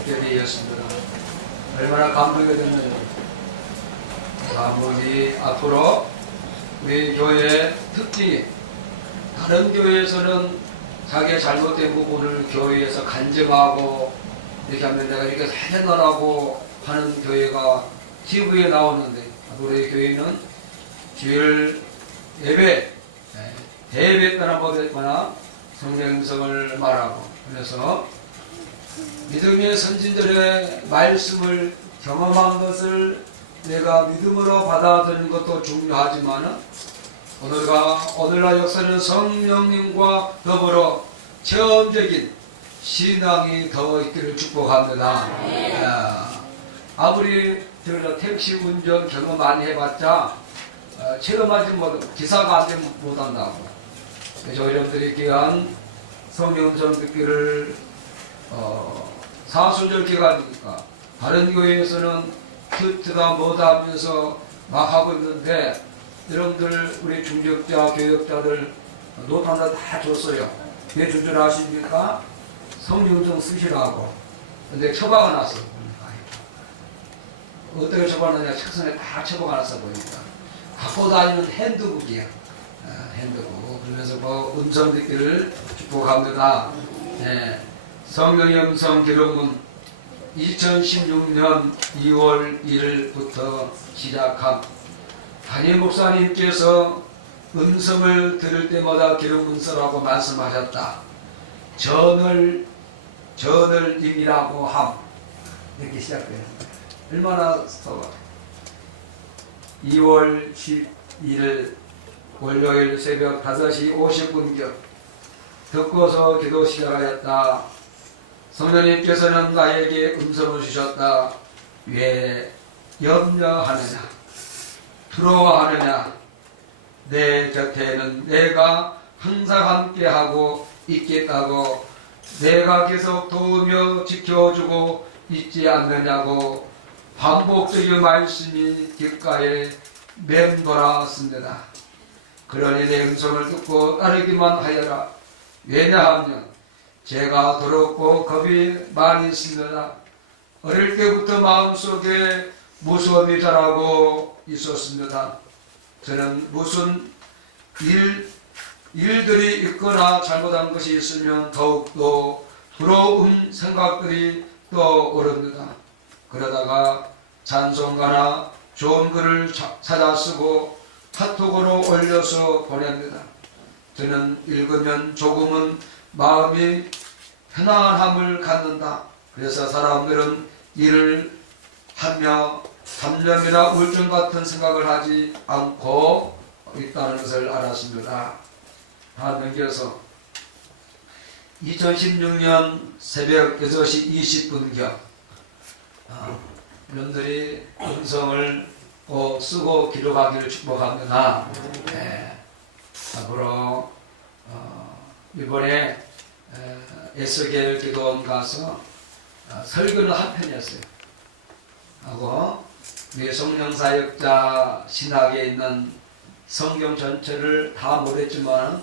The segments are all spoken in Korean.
있게 되었습니다. 얼마나 감동이 됐는지. 아버지, 앞으로 우리 교회의 특징이, 다른 교회에서는 자기의 잘못된 부분을 교회에서 간증하고 이렇게 하면 내가 이렇게 해내라고 하는 교회가 TV에 나오는데, 우리 교회는 주일 예배, 대예배 떠나보거나 성령의 음성을 말하고, 그래서 믿음의 선진들의 말씀을 경험한 것을 내가 믿음으로 받아들이는 것도 중요하지만, 오늘날 역사는 성령님과 더불어 체험적인 신앙이 더 있기를 축복합니다. 아무리 택시 운전 경험 많이 해봤자 체험하지 못하고 기사가 안 되면 못한다고. 그래서 여러분들이 귀한 성령성 듣기를 사순절기 가지니까 다른 교회에서는 큐트다 뭐다 하면서 막 하고 있는데, 여러분들 우리 중직자 교역자들 노트 하나 다 줬어요. 왜 주저하십니까? 성령성 쓰시라고. 근데 처박아 놨어. 어떻게 처박았느냐, 책상에 다 처박아 놨어 보니까. 갖고 다니는 핸드북이야. 핸드북. 그러면서 뭐 음성 듣기를 축복합니다. 성령의 음성 기록은 2016년 2월 1일부터 시작한 담임 목사님께서 음성을 들을 때마다 기록 문서라고 말씀하셨다. 저널임이라고 함. 이렇게 시작돼요. 얼마나 써봐. 2월 12일 월요일 새벽 5시 50분경 듣고서 기도 시작하였다. 성령님께서는 나에게 음성을 주셨다. 왜 염려하느냐, 두려워하느냐. 내 곁에는 내가 항상 함께하고 있겠다고, 내가 계속 도우며 지켜주고 있지 않느냐고 반복적인 말씀이 귓가에 맴돌았습니다. 그러니 내 음성을 듣고 따르기만 하여라. 왜냐하면 제가 더럽고 겁이 많이 있습니다. 어릴 때부터 마음속에 무서움이 자라고 있었습니다. 저는 무슨 일들이 있거나 잘못한 것이 있으면 더욱더 부러운 생각들이 떠오릅니다. 그러다가 찬송가나 좋은 글을 찾아 쓰고 카톡으로 올려서 보냅니다. 저는 읽으면 조금은 마음이 편안함을 갖는다. 그래서 사람들은 일을 하며 담념이나 우울증 같은 생각을 하지 않고 있다는 것을 알았습니다. 다 넘겨서 2016년 새벽 6시 20분경 여러분들이 음성을 쓰고 기록하기를 축복합니다. 앞으로 이번에 에스겔 기도원 가서 설교는 한 편이었어요. 하고 우리 성령사역자 신학에 있는 성경 전체를 다 못했지만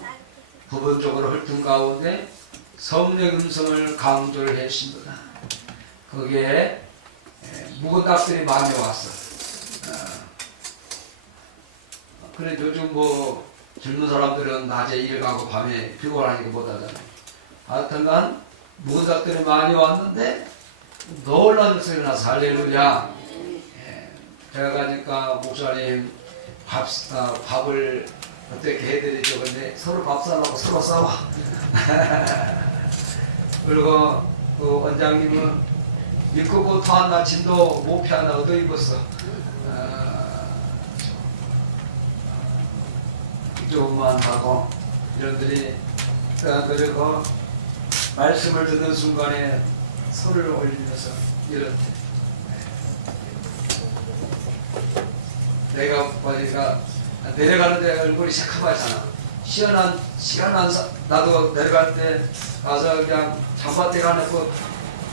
부분적으로 훑은 가운데 성령 음성을 강조를 했습니다. 거기에 묵은 닭들이 많이 왔어. 그래 요즘 뭐 젊은 사람들은 낮에 일 가고 밤에 피곤하니까 못하잖아요. 하여튼간 묵은 닭들이 많이 왔는데 놀라운 소리 나서 할렐루야. 제가 가니까 목사님 밥을 어떻게 해드리죠? 근데 서로 밥 살라고 서로 싸워. 그리고 그 원장님은 입고 하나 진도 모피 하나 얻어 입었어. 조금만 하고 이런들이 그리고 말씀을 듣는 순간에 손을 올리면서 이렇게 내가 보니까 내려가는데 얼굴이 새카맣잖아. 시간 나도 내려갈 때 가서 그냥 잠바대 가놓고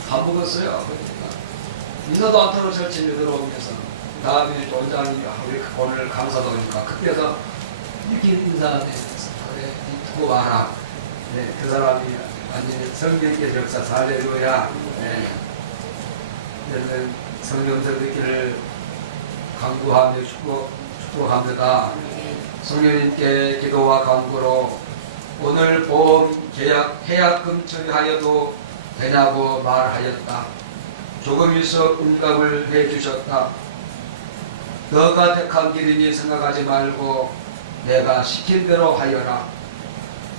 밥 먹었어요. 그러니까 인사도 안 타고 절친이 들어오면서 다음에 원장님이 우리 오늘 강사도니까 그때서 이렇게 인사하면서 그래 두고 와라. 네, 그 사람이 완전히 성령의 역사 할렐루야. 네. 이제는 성령서 듣기를 간구하며 축복합니다. 성령님께 기도와 간구로 오늘 보험 계약금 처리하여도 되냐고 말하였다. 조금 있어 응답을 해주셨다. 너가 택한 길이니 생각하지 말고 내가 시킨 대로 하여라.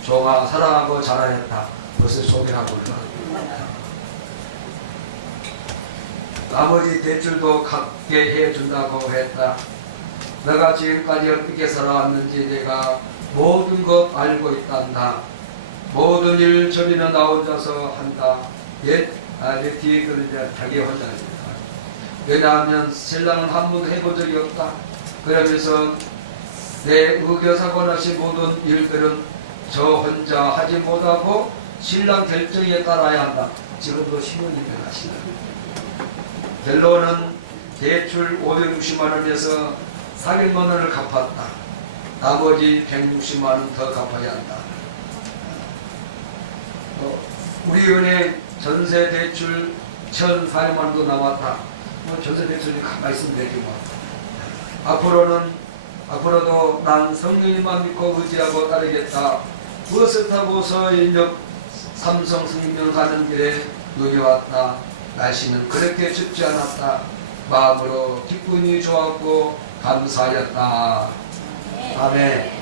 종아 사랑하고 잘하였다. 벌써 소개하고 올라. 나머지 대출도 갚게 해준다고 했다. 너가 지금까지 어떻게 살아왔는지 내가 모든 것 알고 있단다. 모든 일 처리는 나 혼자서 한다. 내 뒤에 그러자 자기 혼자 합니다. 왜냐하면 신랑은 한 번도 해본 적이 없다. 그러면서 내 의교사고 나신 모든 일들은 저 혼자 하지 못하고 신랑 결정에 따라야 한다. 지금도 신혼이면 하시다. 결론은 대출 560만 원에서 400만 원을 갚았다. 나머지 160만 원 더 갚아야 한다. 우리 은행 전세 대출 1,400만 원도 남았다. 전세 대출이 가만히 있으면 되지 뭐. 앞으로도 난 성령님만 믿고 의지하고 따르겠다. 버스 타고 서인역 삼성승명 가는 길에 눈이 왔다. 날씨는 그렇게 춥지 않았다. 마음으로 기분이 좋았고 감사하였다. 아멘.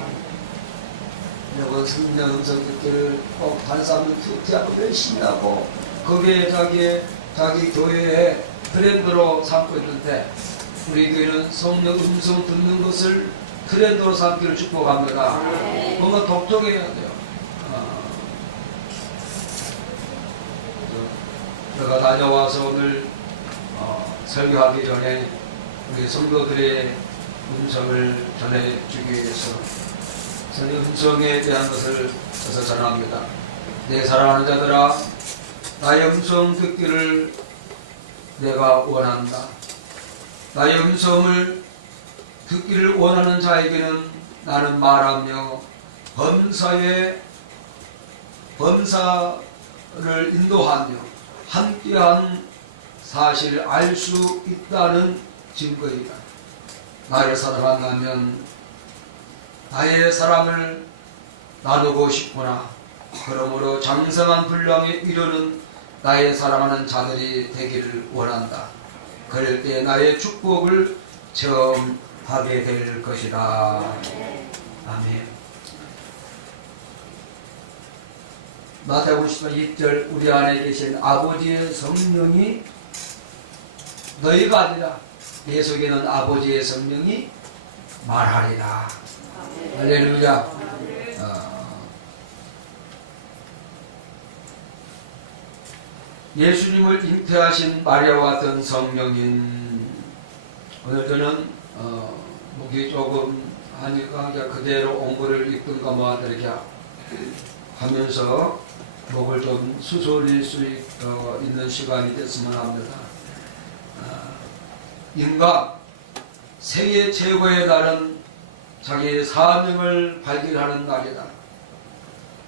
여러분 성령 음성 듣기를 꼭 반사하면 큐티하고 열심히 하고 거기에 자기 교회의 트렌드로 삼고 있는데 우리 교회는 성령 음성 듣는 것을 트렌드로 삼기를 축복합니다. 뭔가 독특해야 돼요. 내가 다녀와서 오늘 설교하기 전에 우리 성도들의 음성을 전해주기 위해서 성령 음성에 대한 것을 해서 전합니다. 내 사랑하는 자들아, 나의 음성 듣기를 내가 원한다. 나의 음성을 듣기를 원하는 자에게는 나는 말하며 범사를 인도하며 함께한 사실을 알 수 있다는 증거이다. 나를 사랑한다면 나의 사랑을 나누고 싶구나. 그러므로 장성한 분량에 이르는 나의 사랑하는 자들이 되기를 원한다. 그럴 때 나의 축복을 체험하게 될 것이다. 아멘. 마태복음 10장 2절 우리 안에 계신 아버지의 성령이 너희가 아니라 내 속에는 아버지의 성령이 말하리라. 할렐루야. 예수님을 잉태하신 마리아와 같은 성령인 오늘 저는 목이 조금 하니까 그대로 옹골을 읽든가 이렇게 하면서 목을 좀 수술릴 수 있는 시간이 됐으면 합니다. 인간 세계 최고의 날은 자기의 사명을 발견하는 날이다.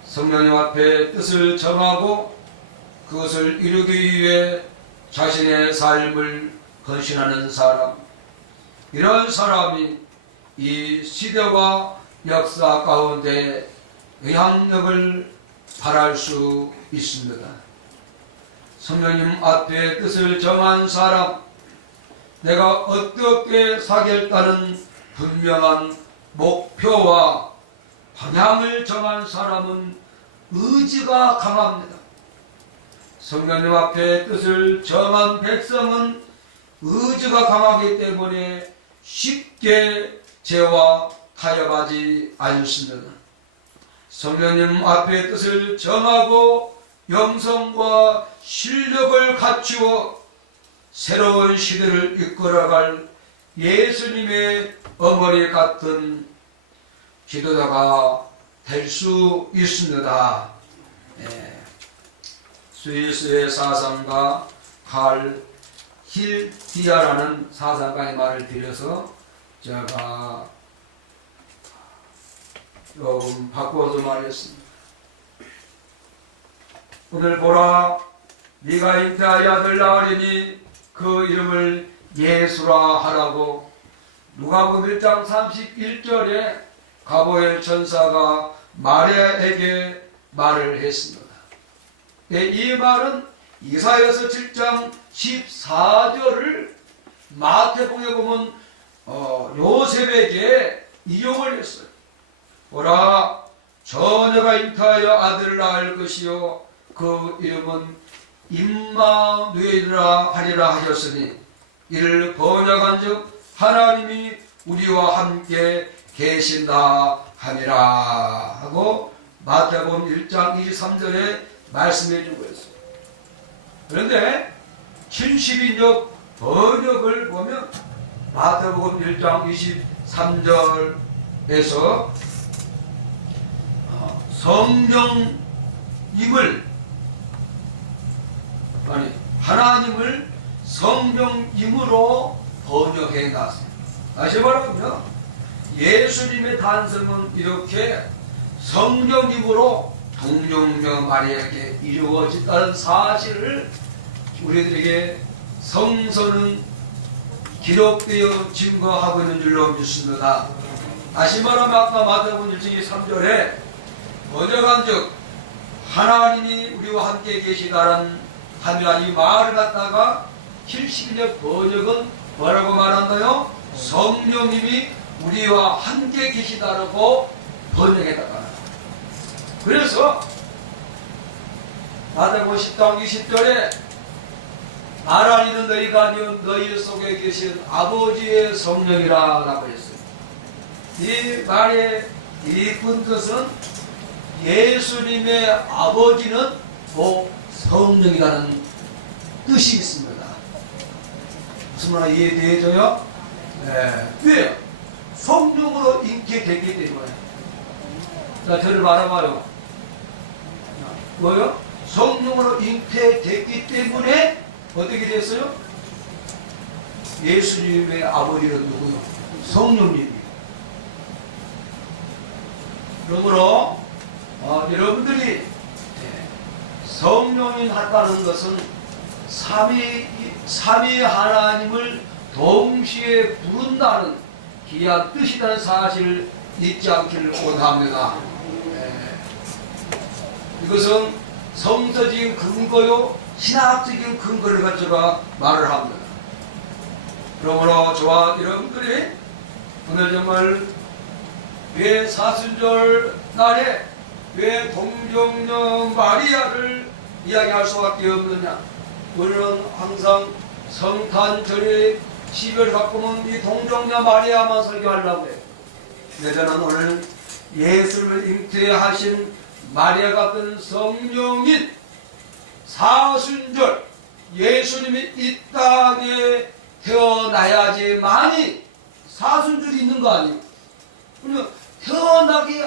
성령님 앞에 뜻을 정하고 그것을 이루기 위해 자신의 삶을 헌신하는 사람, 이런 사람이 이 시대와 역사 가운데 영향력을 발할 수 있습니다. 성령님 앞에 뜻을 정한 사람, 내가 어떻게 살겠다는 분명한 목표와 방향을 정한 사람은 의지가 강합니다. 성령님 앞에 뜻을 정한 백성은 의지가 강하기 때문에 쉽게 죄와 타협하지 않습니다. 성령님 앞에 뜻을 정하고 영성과 실력을 갖추어 새로운 시대를 이끌어갈 예수님의 어머니 같은 지도자가 될 수 있습니다. 스위스의 사상가 칼 힐디아라는 사상가의 말을 빌려서 제가 조금 바꿔서 말했습니다. 오늘 보라, 네가 잉태하여 아들 낳으리니 그 이름을 예수라 하라고 누가복음 1장 31절에 가보엘 천사가 마리아에게 말을 했습니다. 이 말은 이사야서 7장 14절을 마태복음에 보면 요셉에게 인용을 했어요. 보라, 처녀가 잉태하여 아들을 낳을 것이요 그 이름은 임마누엘이라 하리라 하셨으니 이를 번역한즉 하나님이 우리와 함께 계신다 하니라 하고 마태복음 1장 23절에 말씀해 준 거였어요. 그런데 70인역 번역을 보면 마태복음 1장 23절에서 하나님을 성령임으로 번역해 놨어요. 다시 말하면 예수님의 탄생은 이렇게 성령임으로 동정녀 마리아에게 이루어졌다는 사실을 우리들에게 성서는 기록되어 증거하고 있는 줄로 믿습니다. 다시 말하면 아까 마태복음 1장 3절에 번역한즉 하나님이 우리와 함께 계시다는 하면 이 말을 갖다가 71년 번역은 뭐라고 말한다요? 성령님이 우리와 함께 계시다라고 번역했다가. 그래서 마태복음 10장 20절에 하나님은 너희가 아니요 너희 속에 계신 아버지의 성령이라 라고 했어요. 이 말의 깊은 뜻은 예수님의 아버지는 곧 성령이라는 뜻이 있습니다. 무슨 말 이해되죠? 네. 왜요? 성령으로 잉태됐기 때문에. 자, 저를 바라봐요. 뭐요? 성령으로 잉태됐기 때문에 어떻게 됐어요? 예수님의 아버지는 누구요? 성령님이. 그러므로 여러분들이 성령이 같다는 것은 삼위 하나님을 동시에 부른다는 귀한 뜻이라는 사실을 잊지 않기를 원합니다. 이것은 성서적인 근거요 신학적인 근거를 가지고 말을 합니다. 그러므로 저와 여러분들이 오늘 정말 왜 사순절 날에 왜 동정녀 마리아를 이야기할 수밖에 없느냐? 우리는 항상 성탄절에 12월 바꾸면 이 동정녀 마리아만 설교하려고 해요. 근데 저는 오늘 예수를 잉태하신 마리아 같은 성령인 사순절 예수님이 이 땅에 태어나야지만이 사순절이 있는 거 아니에요? 그러면 태어나게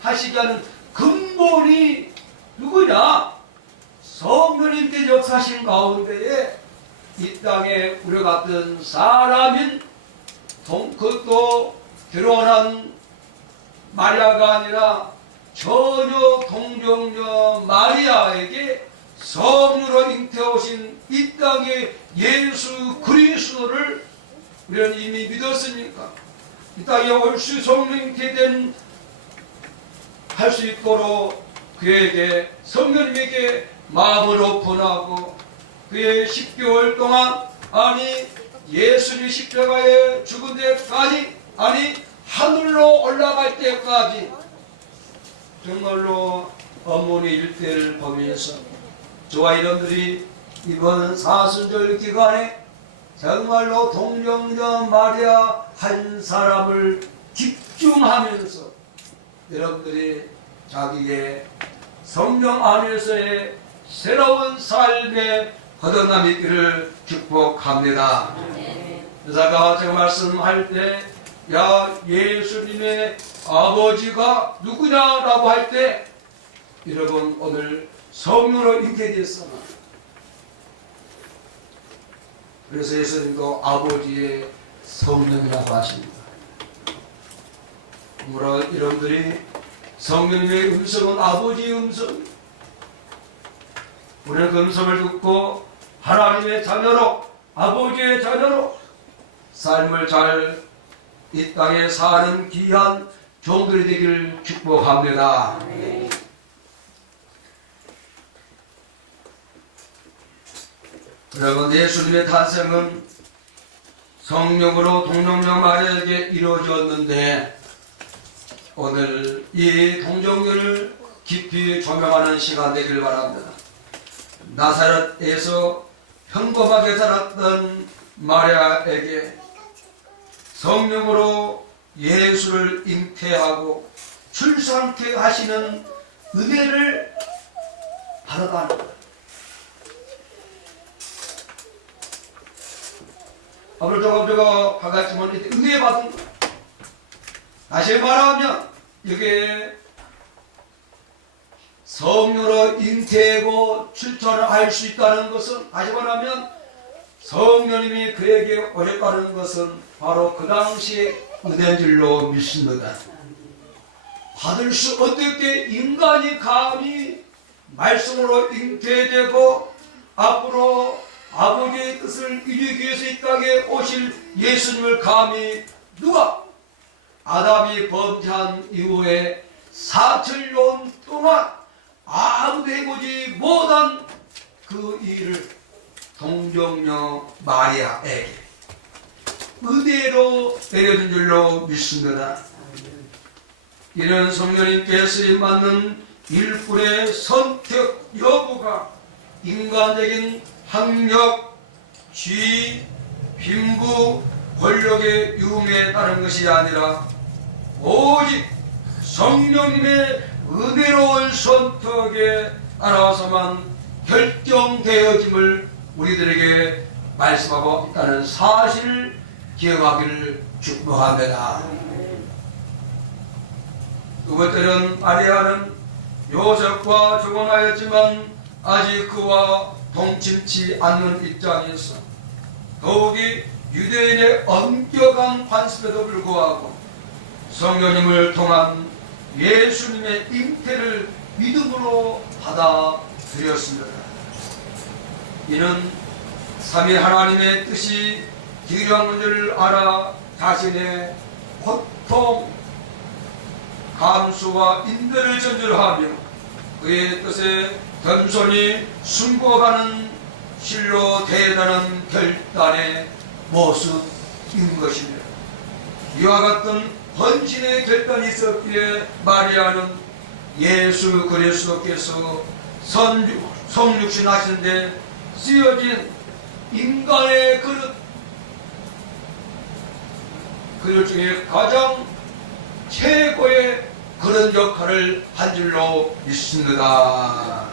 하시게 하는 근본이 누구냐? 성령님께 역사하신 가운데에 이 땅에 우리 같은 사람인 그것도 결혼한 마리아가 아니라 전혀 동정녀 마리아에게 성령으로 잉태오신 이 땅의 예수 그리스도를 우리는 이미 믿었으니까 이 땅에 올 수 성령 잉태된 할 수 있도록 그에게 성령님에게 마음을 오픈하고 그의 10개월 동안 아니 예수님 십자가에 죽은 데까지 아니 하늘로 올라갈 때까지 정말로 어머니 일대를 보면서 저와 여러분들이 이번 사순절 기간에 정말로 동정녀 마리아 한 사람을 집중하면서 여러분들이 자기의 성령 안에서의 새로운 삶의 거듭남이 있기를 축복합니다. 여자가 제가 말씀할 때 야 예수님의 아버지가 누구냐라고 할 때 여러분 오늘 성령으로 잉태됐잖아. 그래서 예수님도 아버지의 성령이라고 하십니다. 그러므로 여러분들이 성령님의 음성은 아버지의 음성. 우리는 그 음성을 듣고 하나님의 자녀로 아버지의 자녀로 삶을 잘 이 땅에 사는 귀한 종들이 되기를 축복합니다. 여러분, 예수님의 탄생은 성령으로 동정녀 마리아에게 이루어졌는데 오늘 이 동정녀를 깊이 조명하는 시간 되길 바랍니다. 나사렛에서 평범하게 살았던 마리아에게 성령으로 예수를 잉태하고 출산케 하시는 은혜를 받았다는 거예요. 앞으로 조금 바꿨지만 은혜 받은 거예요. 다시 말하면 이게 성령으로 잉태하고 출산을 할 수 있다는 것은, 다시 말하면 성령님이 그에게 오셨다는 것은 바로 그 당시에 은혜인 줄로 믿습니다. 받을 수 어떻게 인간이 감히 말씀으로 잉태되고 앞으로 아버지의 뜻을 이루기 위해서 이 땅에 오실 예수님을 감히 누가 아담이 범죄한 이후에 4천년 동안 아무도 해보지 못한 그 일을 동정녀 마리아에게 은혜로 내려준 줄로 믿습니다. 이런 성령님께서 맞는 일꾼의 선택 여부가 인간적인 학력, 지위, 빈부, 권력의 유흥에 따른 것이 아니라 오직 성령님의 은혜로운 선택에 따라서만 결정되어짐을 우리들에게 말씀하고 있다는 사실을 기억하기를 축복합니다. 두 번째는 마리아는 요셉과 결혼하였지만 아직 그와 동침치 않는 입장에서 더욱이 유대인의 엄격한 관습에도 불구하고 성령님을 통한 예수님의 잉태를 믿음으로 받아들였습니다. 이는 삼위 하나님의 뜻이 기량한 줄 알아 자신의 고통, 감수와 인내를 전율하며 그의 뜻에 겸손히 순고하는 실로 대단한 결단의 모습인 것입니다. 이와 같은 헌신의 결단이 있었기에 마리아는 예수 그리스도께서 성육신 하시는데 쓰여진 인간의 그릇 중에 가장 최고의 그런 역할을 한 줄로 믿습니다.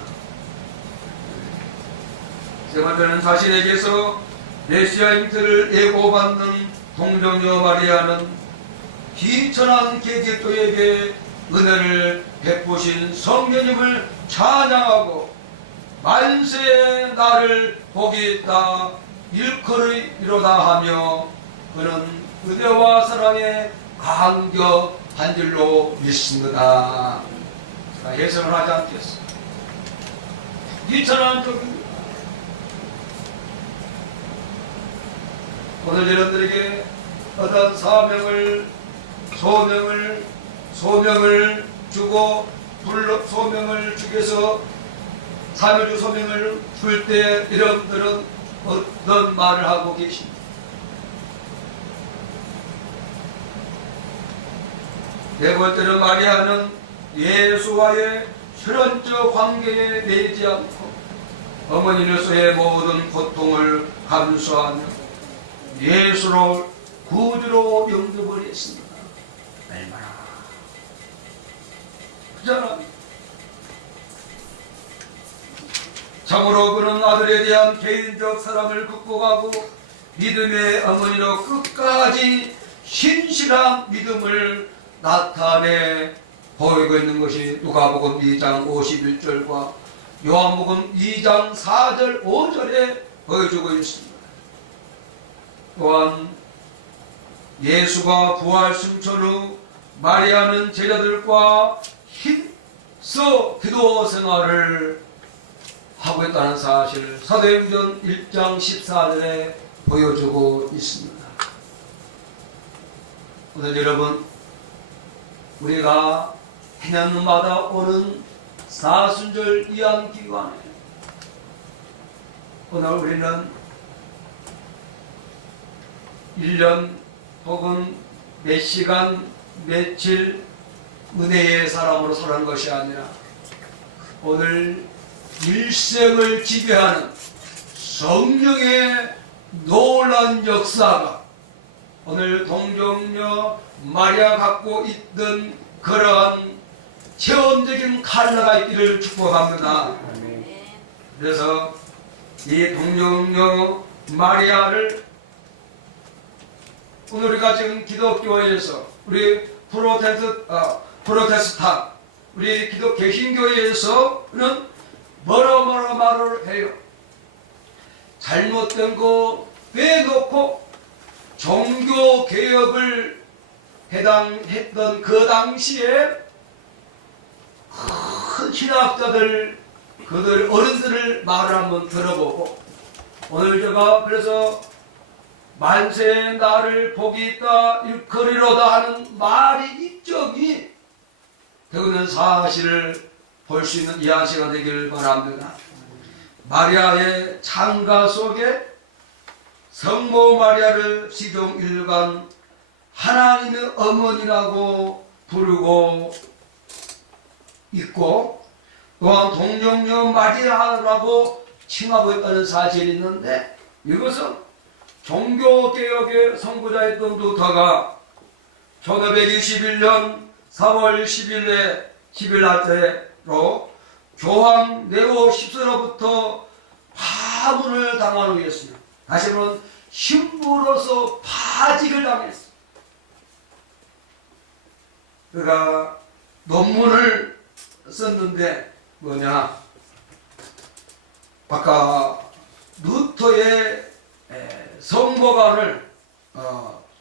세 번째는 자신에게서 메시아 잉태를 예고받는 동정녀 마리아는 비천한 계집도에게 은혜를 베푸신 성령님을 찬양하고 만세 나를 복이 있다 일컬이로다 하며 그는 은혜와 사랑에 감격한 줄로 믿습니다. 해석을 하지 않겠습니다. 비천한 적입니다. 오늘 여러분들에게 어떤 사명을 소명을 주고 소명을 주기 위해서 삶을 주 소명을 줄 때 여러분들은 어떤 말을 하고 계십니까? 네 번째는 마리아는 예수와의 혈연적 관계에 매이지 않고 어머니로서의 모든 고통을 감수하며 예수를 구주로 영접을 했습니다. 얼마나 그잖아. 참으로 그는 아들에 대한 개인적 사랑을 극복하고 믿음의 어머니로 끝까지 신실한 믿음을 나타내 보이고 있는 것이 누가복음 2장 51절과 요한복음 2장 4절 5절에 보여주고 있습니다. 또한 예수가 부활 승천 후 마리아는 제자들과 힘써 기도 생활을 하고 있다는 사실 사도행전 1장 14절에 보여주고 있습니다. 오늘 여러분, 우리가 해년마다 오는 사순절 이한 기간에 오늘 우리는 1년 혹은 몇 시간, 며칠 은혜의 사람으로 사는 것이 아니라 오늘 일생을 지배하는 성령의 놀라운 역사가 오늘 동정녀 마리아 갖고 있던 그러한 체험적인 칼라가 있기를 축복합니다. 그래서 이 동정녀 마리아를 오늘 우리가 지금 기독교회에서 우리 프로테스탄 우리 개신교회에서는 뭐라 말을 해요. 잘못된 거 빼놓고 종교개혁을 해당했던 그 당시에 큰 신학자들 그들 어른들을 말을 한번 들어보고 오늘 제가 그래서 만세 나를 복이 있다 일컬이로다 하는 말이 입적이 되는 사실을 볼 수 있는 이한 시간 되기를 바랍니다. 마리아의 창가 속에 성모 마리아를 시종 일관 하나님의 어머니라고 부르고 있고 또한 동정녀 마리아라고 칭하고 있다는 사실이 있는데 이것은 종교개혁의 선구자였던 루터가 1521년 4월 10일 날짜로 교황 네로 10세로부터 파문을 당한 후였습니다. 다시 말하면 신부로서 파직을 당했습니다. 그가 논문을 썼는데 뭐냐, 아까 루터의 성모관을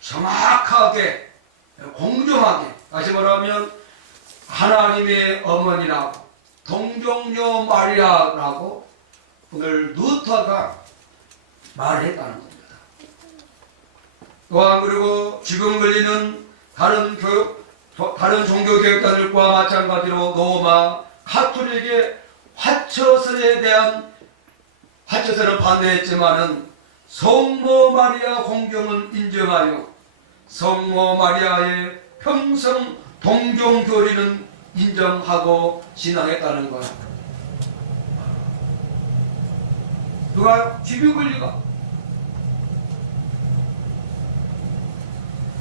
정확하게 공정하게 다시 말하면 하나님의 어머니라고 동정녀 마리아라고 오늘 루터가 말했다는 겁니다. 또한 그리고 지금 걸리는 다른 종교개혁자들과 마찬가지로 로마 카톨릭의 화처설에 대한 화처설은 반대했지만은 성모 마리아 공경은 인정하여 성모 마리아의 평생 동정교리는 인정하고 신앙했다는 거야. 누가 집이 걸리가?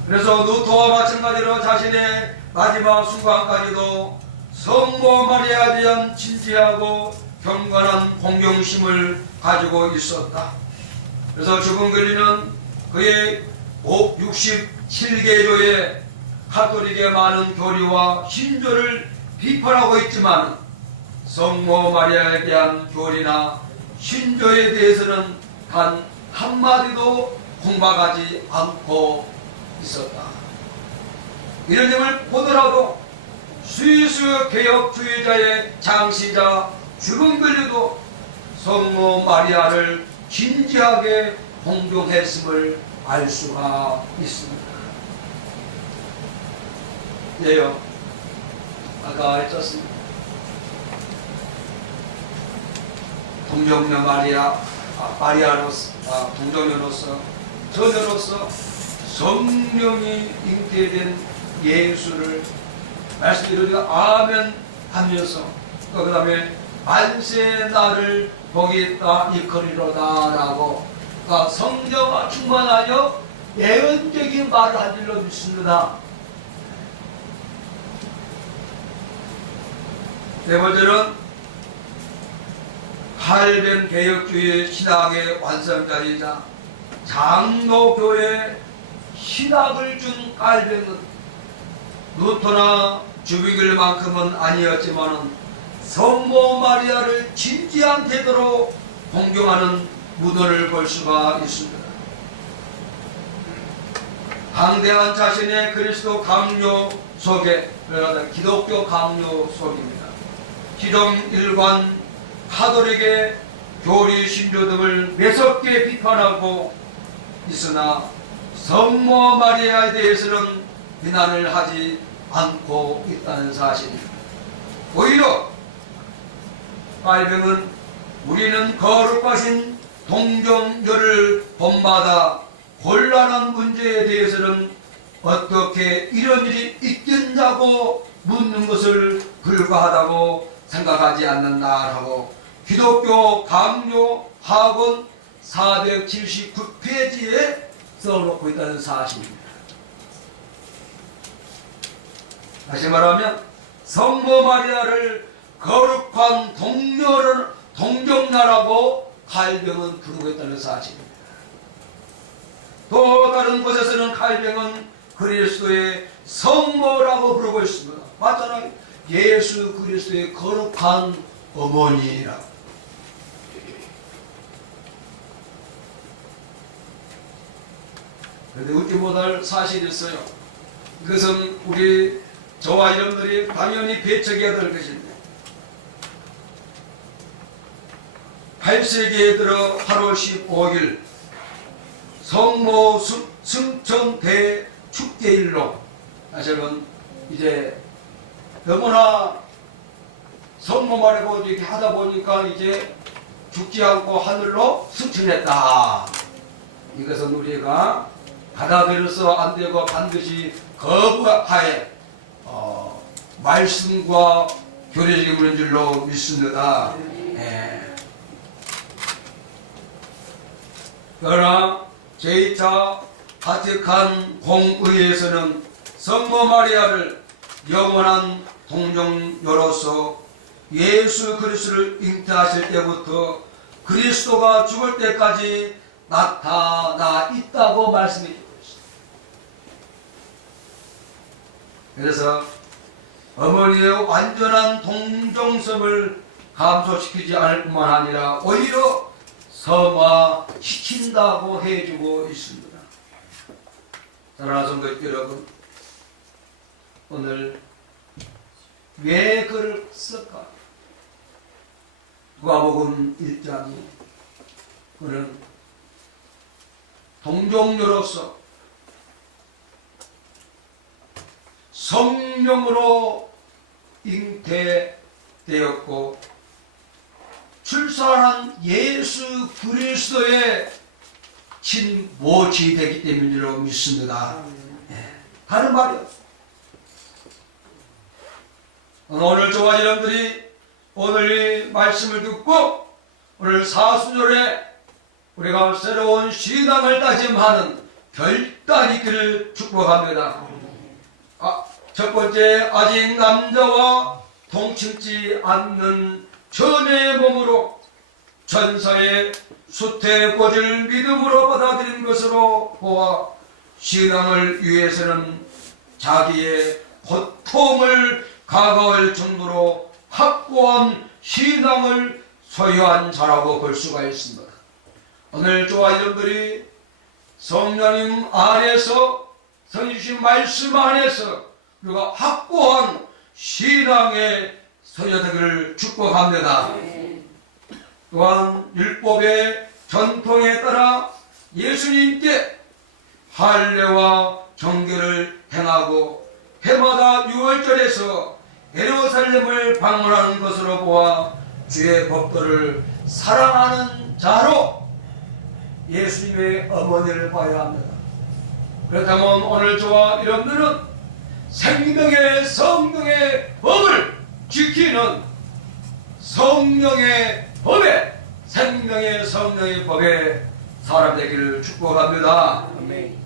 그래서 루터와 마찬가지로 자신의 마지막 순간까지도 성모 마리아에 대한 진지하고 경건한 공경심을 가지고 있었다. 그래서 죽은 글리는 그의 67개조의 카톨릭의 많은 교리와 신조를 비판하고 있지만 성모 마리아에 대한 교리나 신조에 대해서는 단 한마디도 공박하지 않고 있었다. 이런 점을 보더라도 스위스 개혁주의자의 장시자 죽은 글리도 성모 마리아를 진지하게 공경했음을 알 수가 있습니다. 예요. 아까 했었습니다. 동정녀 동정녀로서 처녀로서 성령이 잉태된 예수를 말씀드리고 아멘 하면서 그 다음에 만세 나를 복이 있다 일컬이로다 라고 성령과 충만하여 예언적인 말을 한 줄로 믿습니다. 네 번째는 칼뱅 개혁주의 신학의 완성자이자 장로교회 신학을 준 칼뱅은 루터나 주비글만큼은 아니었지만 성모 마리아를 진지한 태도로 공경하는 무도를 볼 수가 있습니다. 방대한 자신의 그리스도 강요 속에 기독교 강요 속입니다. 기독일관 카톨릭의 교리 신조 등을 매섭게 비판하고 있으나 성모 마리아에 대해서는 비난을 하지 않고 있다는 사실입니다. 오히려 깔병은 우리는 거룩하신 동정녀를 본받아 곤란한 문제에 대해서는 어떻게 이런 일이 있겠냐고 묻는 것을 불가하다고 생각하지 않는다라고 기독교 강요 학원 479페이지에 써놓고 있다는 사실입니다. 다시 말하면 성모 마리아를 거룩한 동정녀라고 칼뱅은 부르고 있다는 사실입니다. 또 다른 곳에서는 칼뱅은 그리스도의 성모라고 부르고 있습니다. 맞잖아요. 예수 그리스도의 거룩한 어머니라고. 그런데 웃지 못할 사실이 있어요. 이것은 저와 여러분들이 당연히 배척해야 될 것인데 8세기에 들어 8월 15일 성모 승천 대축제일로 사실은 이제 너무나 성모 말고 이렇게 하다 보니까 이제 죽지 않고 하늘로 승천했다. 이것은 우리가 받아들여서 안 되고 반드시 거부하에 말씀과 교리적인 문제인 줄로 믿습니다. 그러나 제2차 바티칸 공의회에서는 성모 마리아를 영원한 동정녀로서 예수 그리스도를 잉태하실 때부터 그리스도가 죽을 때까지 나타나 있다고 말씀해 주고 있습니다. 그래서 어머니의 완전한 동정성을 감소시키지 않을 뿐만 아니라 오히려 성화시킨다고 해주고 있습니다. 사랑하는 성도 여러분, 오늘 왜 글을 쓸까? 누가복음 1장이 그는 동정녀로서 성령으로 잉태되었고 출산한 예수 그리스도의 친모치 되기 때문이라고 믿습니다. 다른 말이 없습니다. 오늘 저와 여러분들이 오늘 이 말씀을 듣고 오늘 사순절에 우리가 새로운 신앙을 다짐하는 결단이 있기를 축복합니다. 첫 번째, 아직 남자와 동침지 않는 전의 몸으로 천사의 수태고지를 믿음으로 받아들인 것으로 보아 신앙을 위해서는 자기의 고통을 각오할 정도로 확고한 신앙을 소유한 자라고 볼 수가 있습니다. 오늘 저와 여러분들이 성령님 안에서 성령 주신 말씀 안에서 우리가 확고한 신앙의 소유되기를 축복합니다. 또한 율법의 전통에 따라 예수님께 할례와 정결을 행하고 해마다 6월절에서 예루살렘을 방문하는 것으로 보아 주의 법도를 사랑하는 자로 예수님의 어머니를 봐야 합니다. 그렇다면 오늘 저와 여러분들은 생명의 성령의 법을 지키는 성령의 법에 생명의 성령의 법에 사람 되기를 축복합니다. 아멘.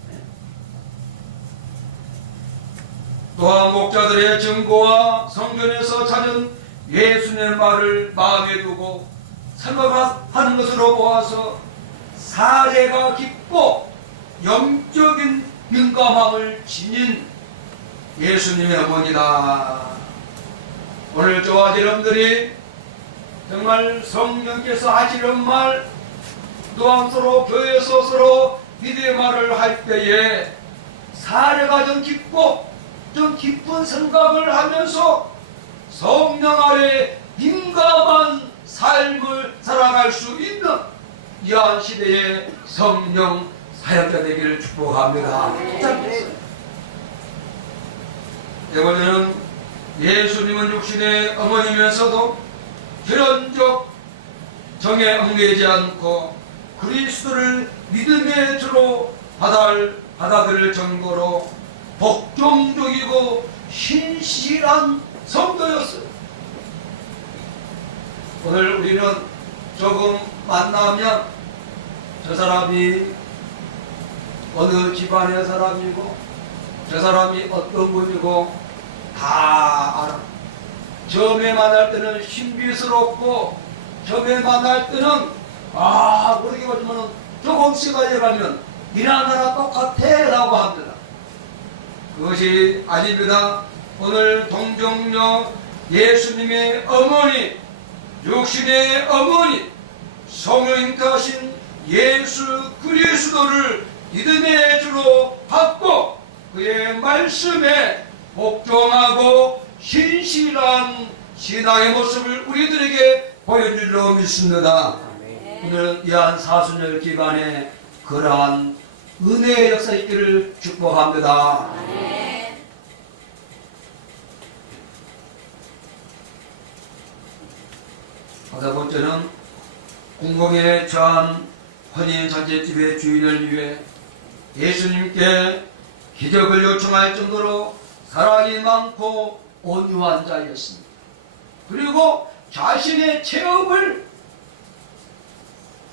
또한 목자들의 증거와 성전에서 찾은 예수님의 말을 마음에 두고 생각하는 것으로 보아서 사례가 깊고 영적인 민감함을 지닌 예수님의 어머니다. 오늘 저와 여러분들이 정말 성령께서 하시는 말 또한 서로 교회에서 서로 믿음의 말을 할 때에 사례가 좀 깊고 좀 깊은 생각을 하면서 성령 아래 민감한 삶을 살아갈 수 있는 이한 시대의 성령 사역자 되기를 축복합니다. 네 번째는 예수님은 육신의 어머니면서도 결혼적 정에 얽매이지 않고 그리스도를 믿음의 주로 받아들일 정도로 복종적이고 신실한 성도였어요. 오늘 우리는 조금 만나면 저 사람이 어느 집안의 사람이고 저 사람이 어떤 분이고 다 알아. 처음에 만날 때는 신비스럽고 처음에 만날 때는 모르게 보지만 조금 시간이 가면 니나 나랑 똑같아 라고 합니다. 그것이 아닙니다. 오늘 동정녀 예수님의 어머니, 육신의 어머니, 성령님 하신 예수 그리스도를 믿음의 주로 받고 그의 말씀에 복종하고 신실한 신앙의 모습을 우리들에게 보여줄로 믿습니다. 오늘 이한 사순절 기간에 그러한 은혜의 역사 있기를 축복합니다. 다섯 번째는 공공에 처한 혼인 잔치집의 주인을 위해 예수님께 기적을 요청할 정도로 사랑이 많고 온유한 자였습니다. 그리고 자신의 체험을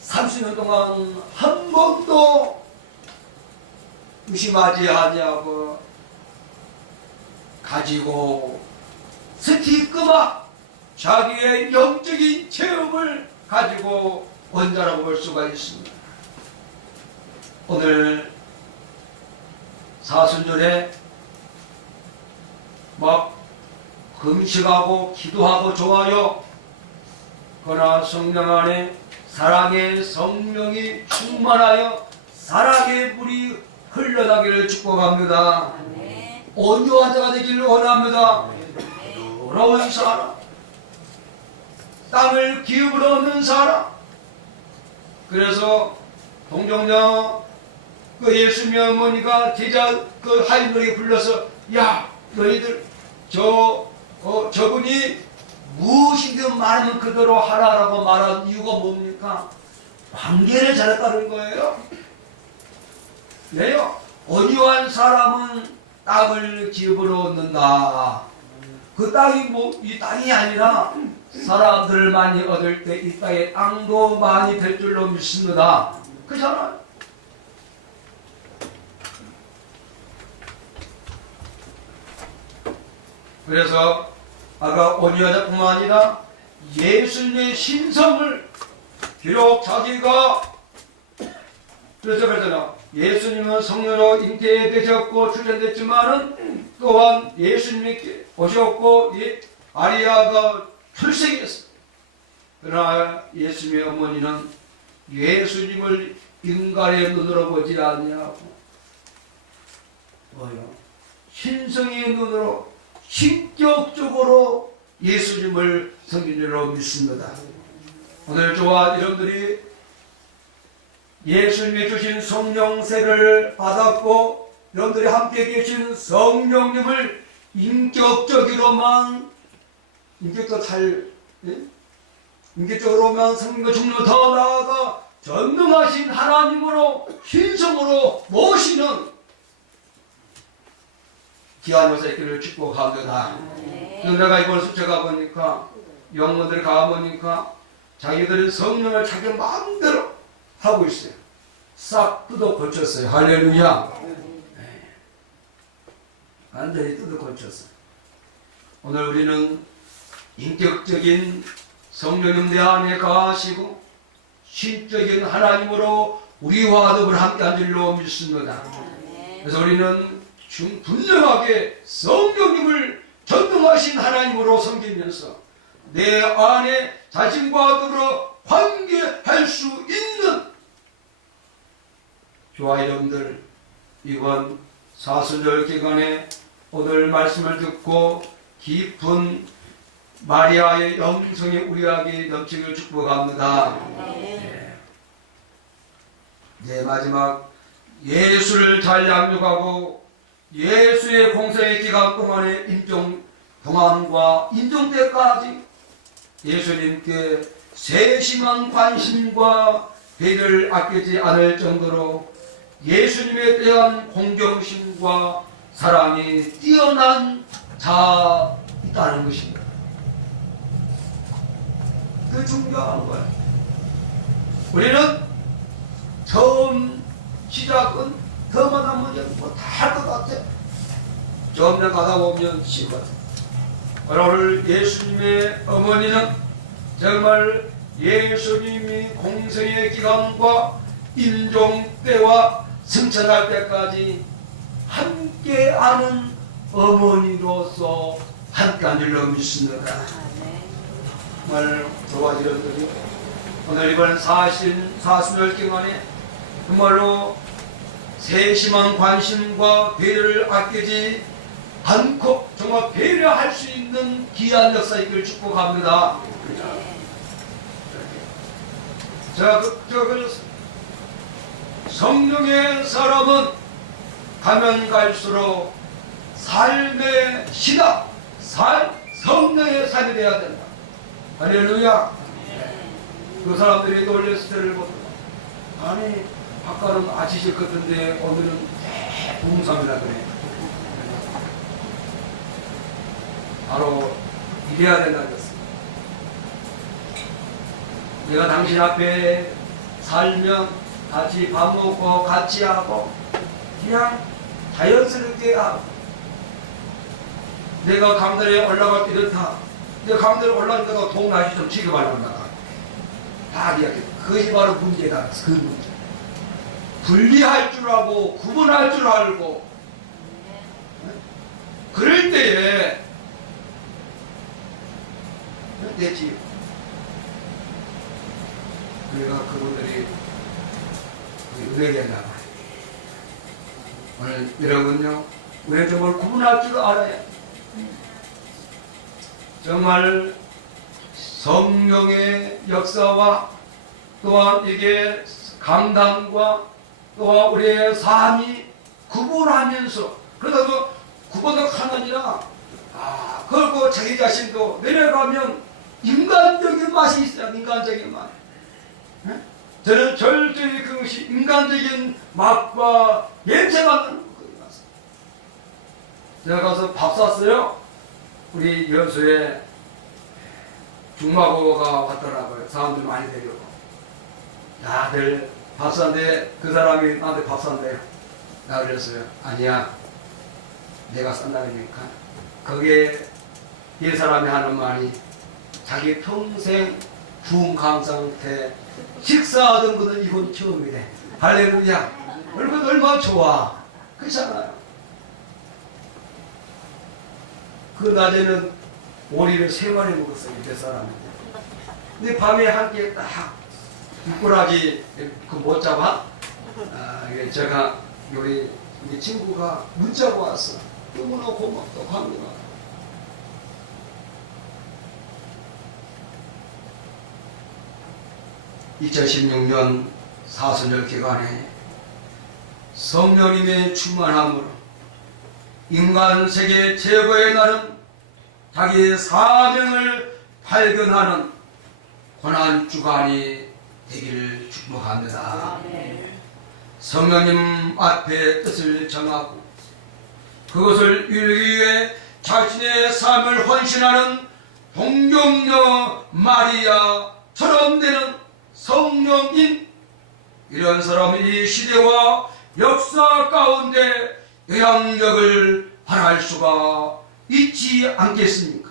30년 동안 한 번도 의심하지 아니하고 가지고 스티끄마 자기의 영적인 체험을 가지고 온 자라고 볼 수가 있습니다. 오늘 사순절에 막 금식하고 기도하고 좋아요. 그러나 성령 안에 사랑의 성령이 충만하여 사랑의 물이 흘러나기를 축복합니다. 온유한 자가 되기를 원합니다. 부드러운 사람, 땅을 기업으로 얻는 사람. 그래서 동정녀 그 예수님의 어머니가 제자 그 하인들에게 불러서 야 너희들 저분이 무엇이든 말하면 그대로 하라라고 말한 이유가 뭡니까? 관계를 잘했다는 거예요. 왜요? 온유한 사람은 땅을 기업으로 얻는다. 그 땅이 이 땅이 아니라 사람들 많이 얻을 때 이 땅에 땅도 많이 될 줄로 믿습니다. 그렇잖아요. 그래서 아까 온유하자뿐만 아니라 예수님의 신성을 비록 자기가 그랬잖아. 예수님은 성령으로 잉태되셨고 출생됐지만은 또한 예수님이 오셨고 마리아가 출생했어. 그러나 예수님의 어머니는 예수님을 인간의 눈으로 보지 아니하고 신성의 눈으로 신격적으로 예수님을 성인으로 믿습니다. 오늘 저와 여러분들이 예수님이 주신 성령세를 받았고 여러분들이 함께 계신 성령님을 인격적으로만 성령과 중로 더 나아가 전능하신 하나님으로 신성으로 모시는 귀한 역사 있기를 축복합니다. 내가 이번 수채가 보니까 영혼들이 가보니까 자기들은 성령을 자기 마음대로 하고 있어요. 싹 뜯어 고쳤어요. 할렐루야. 완전히 뜯어 고쳤어요. 오늘 우리는 인격적인 성령님 내 안에 가시고 신적인 하나님으로 우리와 더불어 함께 한 줄로 믿습니다. 그래서 우리는 분명하게 성령님을 전능하신 하나님으로 섬기면서 내 안에 자신과 더불어 관계할 수 있는 저와 여러분들 이번 사순절 기간에 오늘 말씀을 듣고 깊은 마리아의 영성이 우리에게 넘치기를 축복합니다. 네, 마지막 예수를 잘 양육하고 예수의 공생의 기간 동안의 인종 동안과 인종 때까지 예수님께 세심한 관심과 배려를 아끼지 않을 정도로 예수님에 대한 공경심과 사랑이 뛰어난 자 있다는 것입니다. 그 중요한 거예요. 우리는 처음 시작은 더만 하면 뭐다 할 것 같아. 점점 가다 보면 쉬거든. 오늘 예수님의 어머니는 정말 예수님이 공생의 기간과 인종 때와 승천할 때까지 함께하는 어머니로서 함께한 줄로 믿습니다. 정말 두 가지를 드리고 오늘 이번 40절 기간에 정말로 세심한 관심과 배려를 아끼지 않고 정말 배려할 수 있는 귀한 역사 있기를 축복합니다. 자, 성령의 사람은 가면 갈수록 삶의 시다, 성령의 삶이 되어야 된다. 할렐루야. 그 사람들이 놀랬을 때를 보면 아니 아까는 아치실 것 같은데 오늘은 대붕삼이라 그래. 바로 이래야 된다는 것입니다. 내가 당신 앞에 살면 같이 밥 먹고 같이 하고 그냥 자연스럽게 하고 내가 강단에 올라갈 때는 다 내가 강단에 올라가니까 동나시 좀 지켜봐준다. 다 이야기해. 그것이 바로 문제다. 그 문제. 분리할 줄 알고 구분할 줄 알고 그럴 때에 되지. 그러니까 그분들이 은혜가 나와요. 오늘 여러분요, 우리는 정말 구분할 줄 알아야 정말 성령의 역사와 또한 이게 강단과 또한 우리의 삶이 구분하면서 그러다가 구분하는 아니라 그리고 자기 자신도 내려가면 인간적인 맛이 있어요. 인간적인 맛. 저는 절대히 그것이 인간적인 맛과 냄새가 나는 거예요. 제가 가서 밥 샀어요. 우리 여수에 중마고가 왔더라고요. 사람들 많이 데리고. 다들 밥 샀는데 그 사람이 나한테 밥 산대요. 나 그랬어요. 아니야. 내가 산다 그러니까. 거기에 이 사람이 하는 말이 자기 평생 부흥 상태 식사하던 것은 이건 처음이래. 할렐루야. 얼마나 좋아. 그렇잖아요. 그 낮에는 오리를 3마리 먹었어요. 몇 사람인데. 근데 밤에 한 개 딱 미꾸라지 그 못 잡아? 제가 우리 친구가 문자가 왔어. 너무나 고맙다. 감사합니다. 2016년 사순절 기간에 성령님의 충만함으로 인간 세계 제거의 날은 자기의 사명을 발견하는 고난 주간이 되기를 축복합니다. 성령님 앞에 뜻을 정하고 그것을 이루기 위해 자신의 삶을 헌신하는 동정녀 마리아처럼 되는 성령인 이런 사람이 이 시대와 역사 가운데 영향력을 발할 수가 있지 않겠습니까?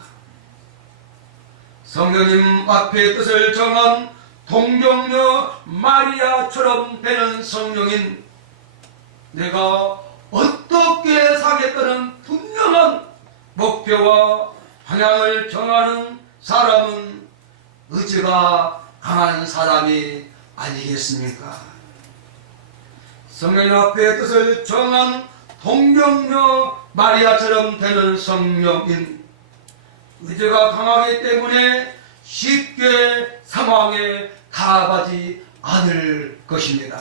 성령님 앞에 뜻을 정한 동정녀 마리아처럼 되는 성령인 내가 어떻게 살겠다는 분명한 목표와 방향을 정하는 사람은 의지가 강한 사람이 아니겠습니까? 성령 앞에 뜻을 정한 동정녀 마리아처럼 되는 성령인 의지가 강하기 때문에 쉽게 상황에 가하지 않을 것입니다.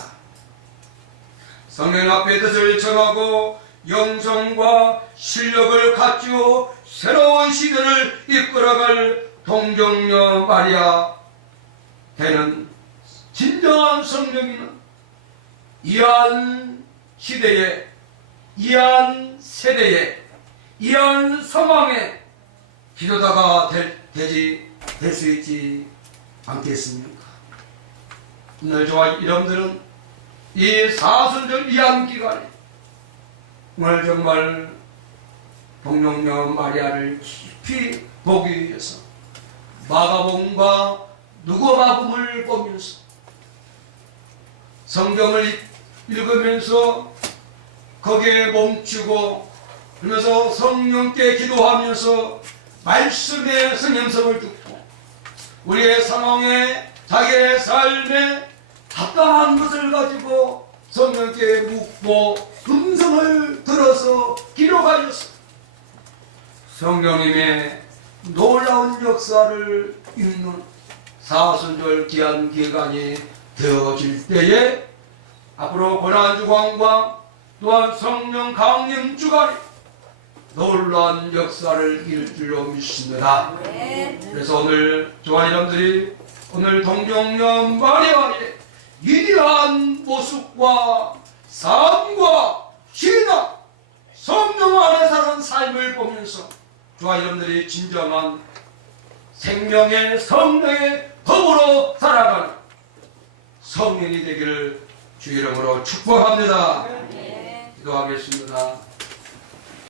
성령 앞에 뜻을 전하고 영성과 실력을 갖추어 새로운 시대를 이끌어갈 동정녀 마리아 되는 진정한 성령이는 이한 시대에, 이한 세대에, 이한 상황에 기도자가 될 수 있지 않겠습니까? 오늘 저와 여러분들은 이 사순절 이한 기간에 오늘 정말 동정녀 마리아를 깊이 보기 위해서 마가복음과 누가복음을 보면서 성경을 읽으면서 거기에 멈추고 그러면서 성령께 기도하면서 말씀의 성령성을 듣고 우리의 상황에 자기의 삶에 합당한 것을 가지고 성령께 묻고 음성을 들어서 기록하였습니다. 성령님의 놀라운 역사를 읽는 사순절 귀한 기간이 되어질 때에 앞으로 고난주간과 또한 성령 강림 주간에 놀라운 역사를 이룰 줄로 믿습니다. 그래서 오늘 저와 여러분들이 오늘 동정녀 마리아의 위대한 모습과 삶과 신앙, 성령 안에 사는 삶을 보면서 저와 여러분들이 진정한 생명의 성령의 법으로 살아가는 성인이 되기를 주 이름으로 축복합니다. 기도하겠습니다.